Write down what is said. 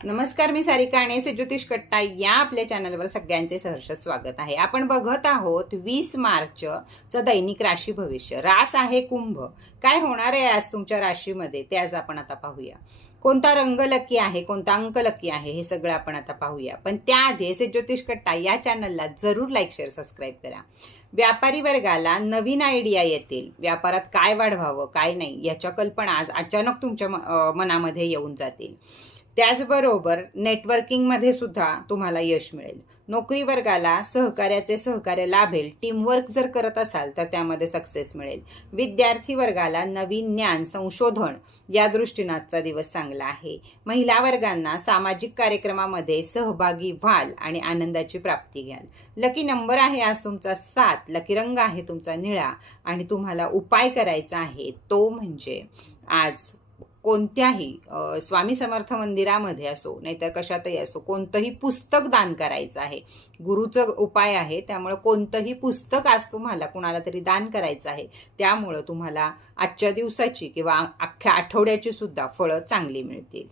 नमस्कार, मी सारिका आणि ज्योतिष कट्टा या आपल्या चॅनलवर सगळ्यांचे सहर्ष स्वागत आहे। आपण बघत आहोत 20 मार्चचं दैनिक राशी भविष्य। रास आहे कुंभ। काय होणार आहे आज तुमच्या राशीमध्ये ते आज आपण आता पाहूया। कोणता रंग लकी आहे, कोणता अंक लकी आहे, हे सगळं आपण आता पाहूया। पण त्याआधी ज्योतिष कट्टा या चॅनलला जरूर लाईक शेअर सबस्क्राईब करा। व्यापारी वर्गाला नवीन आयडिया येतील, व्यापारात काय वाढवावं काय नाही याच्या कल्पना आज अचानक तुमच्या मनामध्ये येऊन जातील। त्याचबरोबर नेटवर्किंगमध्ये सुद्धा तुम्हाला यश मिळेल। नोकरी वर्गाला सहकार्य लाभेल। टीमवर्क जर करत असाल तर त्यामध्ये सक्सेस मिळेल। विद्यार्थी वर्गाला नवीन ज्ञान संशोधन या दृष्टीने आजचा दिवस चांगला आहे। महिला वर्गांना सामाजिक कार्यक्रमामध्ये सहभागी व्हाल आणि आनंदाची प्राप्ती घ्याल। लकी नंबर आहे आज तुमचा 7, लकी रंग आहे तुमचा निळा आणि तुम्हाला उपाय करायचा आहे तो म्हणजे आज कोणत्याही स्वामी समर्थ मंदिरामध्ये असो नाहीतर कशातही असो कोणतंही पुस्तक दान करायचं आहे। गुरुचं उपाय आहे, त्यामुळे कोणतंही पुस्तक आज तुम्हाला कुणाला तरी दान करायचं आहे। त्यामुळे तुम्हाला आजच्या दिवसाची किंवा अख्ख्या आठवड्याची सुद्धा फळं चांगली मिळतील।